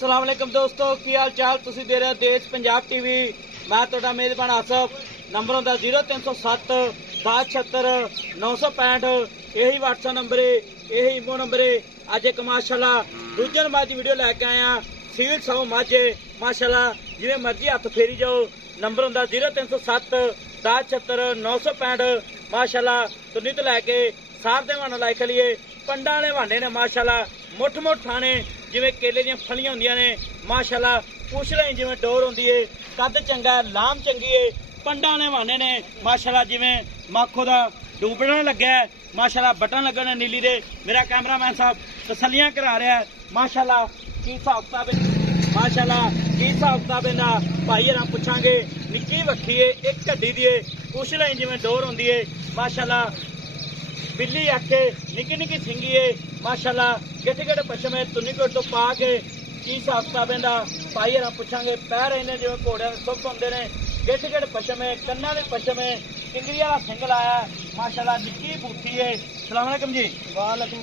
ਸਲਾਮ ਅਲੈਕਮ ਦੋਸਤੋ, ਕੀ ਹਾਲ ਚਾਲ। ਤੁਸੀਂ ਦੇ ਰਹੇ ਹੋ ਦੇਸ਼ ਪੰਜਾਬ ਟੀਵੀ। ਮੈਂ ਤੁਹਾਡਾ ਮੇਜ਼ਬਾਨ ਆਸਫ। ਨੰਬਰ ਹੁੰਦਾ 0307 1076 965। यही WhatsApp नंबर है, यही इमो नंबर है। अज एक माशाला दूजे नंबर की वीडियो लैके आया। सील सौ माझे माशाला जिवें मर्जी हथ फेरी जाओ। नंबर ਹੁੰਦਾ 0307 1076 965 माशाला। तुन्नी तो लैके सार दे वाना लाइक लिए पंडा वाले भांडे ने माशाला। मुठ मुठ थाने जिवें केले दी फलियां हुंदियां ने माशाला। पूछ लें जिवें डोर हुंदी है, कद चंगा है, लाम चंगी है। पंडा वाले भांडे ने माशाला। जिवें माखो दा डूबना लग्या है माशाला, बटन लगन ने नीली दे। मेरा कैमरामैन साहब तसलियां करा रहा है माशाला। की हिसाब किताब माशाला, की हिसाब किताब इन्ना भाई हरां पुछांगे। निक्की वक्खी है, एक गड्डी दी है। पूछ लें जिवें डोर हुंदी है माशाला। बिल्ली आखे निक्की निक्की सिंगी है माशाला। गिट्ठ गिट्ठ पछमे तुन्नीकोट तो पा के की हिसाब किताब इन्दा भाई हरां पुछांगे। पैर इन्हें जिवें घोड़ियां दे सुख हुंदे ने, गिट्ठ गिट्ठ पछमे, कन्ना दे पछमे, टिंगरी वाला सिंगल आया माशाला। निक्की बूथी है। सलाम अलैकुम जी। वालेकुम।